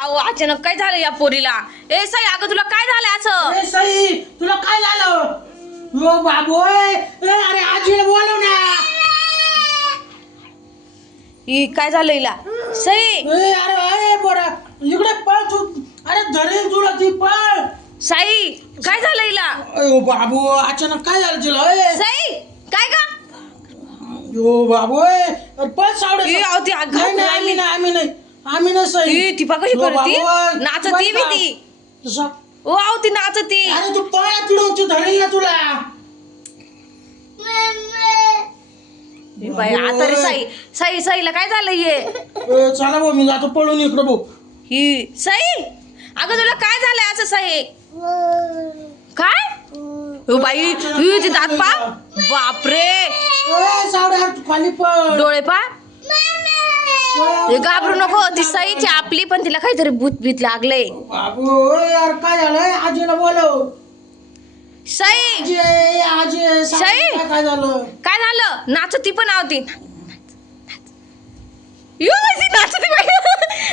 अहो अचानक काय झालं या पोरीला? ए साई, अगं तुला काय झालं असं? ए साई, तुला काय झालं? ओ बाबोय, अरे आजीला बोलव ना. ही काय झालं हिला? साई ए अरे बरा इकडे पळ तू. अरे धरेल तुला ती, पळ. साई काय झालं हिला? ओ बाबू, अचानक काय झालं तुला? ए साई काय का? ओ बाबोय, अरे पळ सावडे. ए, अहो, ती आग घाबरून राहिली. आम्ही नाही साई. ही ती बघ कशी ओ करती, बाबोय, नाचती बी बस ती. तसा. ओ आहो ती नाचती. अरे तू पळ तिकडून, ती धरेल ना तुला. ए बाई, आता रे साई साई साईला काय झालं ये? चला भाऊ, मी जातो पळून इकडं भाऊ. ही साई, अगं तुला काय झालंय असं साई? काय? ओ बाई, ही ती दात पा. बापरे, सावड्या खाली पळ. डोळे पा. हे घाबरू नको, ती साईची आपली, पण तिला काहीतरी भूत भीत लागलंय. बाबू यार, काय झालंय? आजीला बोलव. साई आजी आजी, साई? काय झालं? काय झालं? नाचती पण आवती. यो ती नाचती बाई.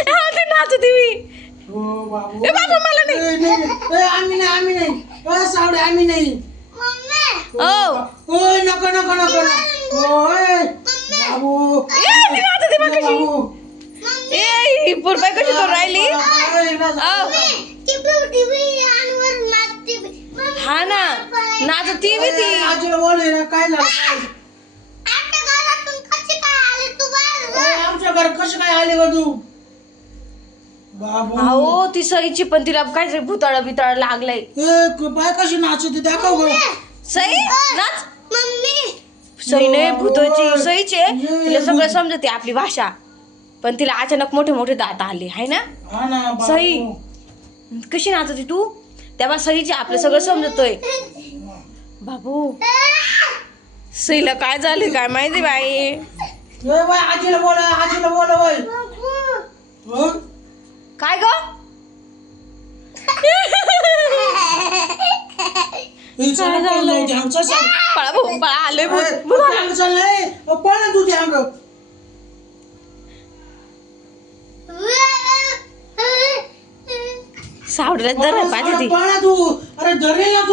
हा, ती नाचती मी. हो बाबू. ए बाबा, मला नाही. आम्ही नाही. सावडे आम्ही नाही. ओय नको ओय बाबू. ती नाचती बघ कशी. बाबू. ही पोरबाई कशी करून राहिली? हा ना, नाचती बी ती. आजीला बोलव. काय झालं? आमच्या घरात कशी काय आली ग तू? बाबू. अहो ती सईची, पण तिला काहीतरी भुताळ बिताळ लागलंय. बाय कशी नाचते दाखव ग. सई नाच. सई नाही भूताची, सईचे तिला सगळं समजते आपली भाषा, पण तिला अचानक मोठे मोठे दात आले आहे ना. हा ना बाबू. सई कशी नाचते तू? तेव्हा सईचे आपलं सगळं समजतोय. बाबू, सईला काय झाले काय माहिती बाई. बाय आजीला बोलव बाई. काय ग? काय झालं? पळा भाऊ, पळा, आलोय भूत. पळ ना तुझ्या अंग. सावडीला धरायला पाहिजे ती. पळा तू. अरे धरेल ना तू.